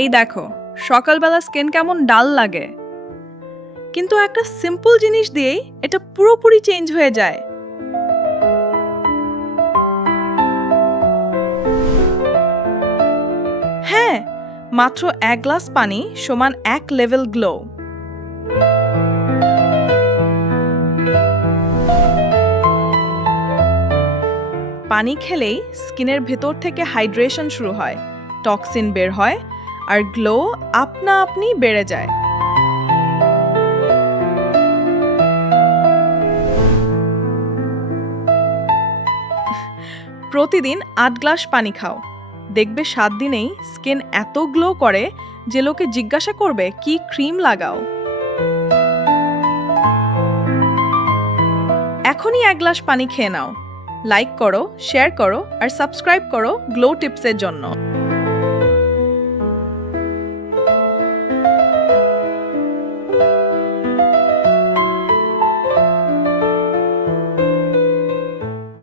এই দেখো, সকালবেলা স্কিন কেমন ডাল লাগে, কিন্তু একটা সিম্পল জিনিস দিয়েই এটা পুরোপুরি চেঞ্জ হয়ে যায়। হ্যাঁ, মাত্র 1 গ্লাস পানি সমান 1 লেভেল গ্লো। পানি খেলেই স্কিনের ভেতর থেকে হাইড্রেশন শুরু হয়, টক্সিন বের হয়, আর গ্লো আপনা আপনি বেড়ে যায়। প্রতিদিন 8 গ্লাস পানি খাও, দেখবে 7 দিনেই স্কিন এত গ্লো করে যে লোকে জিজ্ঞাসা করবে কি ক্রিম লাগাও। এখনই 1 গ্লাস পানি খেয়ে নাও। লাইক করো, শেয়ার করো আর সাবস্ক্রাইব করো গ্লো টিপসের জন্য।